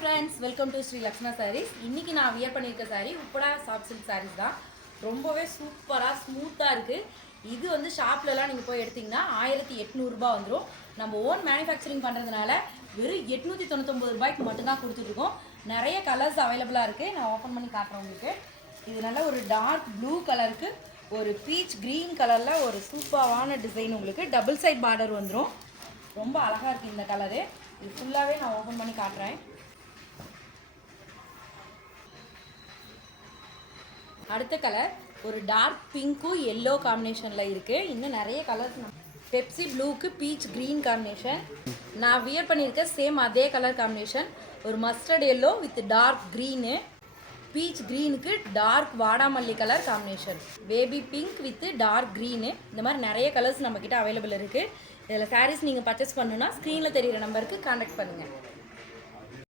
Friends welcome to Sri Lakshmana Sarees இன்றைக்கி நான் wear பண்ணியிருக்க சாரீ உப்படா சாஃப்ட் சில்க் சாரீஸ் தான். ரொம்பவே சூப்பராக ஸ்மூத்தாக இருக்குது இது வந்து ஷாப்லலாம் நீங்கள் போய் எடுத்தீங்கன்னா ஆயிரத்தி எட்நூறுபா வந்துடும் நம்ம ஓன் மேனுஃபேக்சரிங் பண்ணுறதுனால வெறும் எட்நூற்றி தொண்ணூத்தொம்பது ரூபாய்க்கு மட்டும்தான் கொடுத்துட்ருக்கோம். நிறைய கலர்ஸ் அவைலபிளாக இருக்குது நான் ஓப்பன் பண்ணி காட்டுறேன் உங்களுக்கு. இது நல்ல ஒரு டார்க் ப்ளூ கலருக்கு ஒரு பீச் க்ரீன் கலரில் ஒரு சூப்பரான டிசைன் உங்களுக்கு. டபுள் சைட் பார்டர் வந்துடும் ரொம்ப அழகாக இருக்குது இந்த கலரு இது ஃபுல்லாகவே நான் ஓப்பன் பண்ணி காட்டுறேன். அடுத்த கலர் ஒரு டார்க் பிங்க்கும் எல்லோ காம்பினேஷனில் இருக்குது இன்னும் நிறைய கலர்ஸ் பெப்சி ப்ளூக்கு பீச் க்ரீன் காம்பினேஷன் நான் வியர் பண்ணியிருக்க சேம் அதே கலர் காம்பினேஷன் ஒரு mustard yellow with dark green peach க்ரீனுக்கு dark வாடாமல்லி colour combination baby pink with dark green இந்த மாதிரி நிறைய கலர்ஸ் நம்மக்கிட்ட அவைலபிள் இருக்குது இதில் சாரீஸ் நீங்கள் பர்ச்சேஸ் பண்ணணுன்னா ஸ்க்ரீனில் தெரிகிற நம்பருக்கு காண்டாக்ட் பண்ணுங்கள்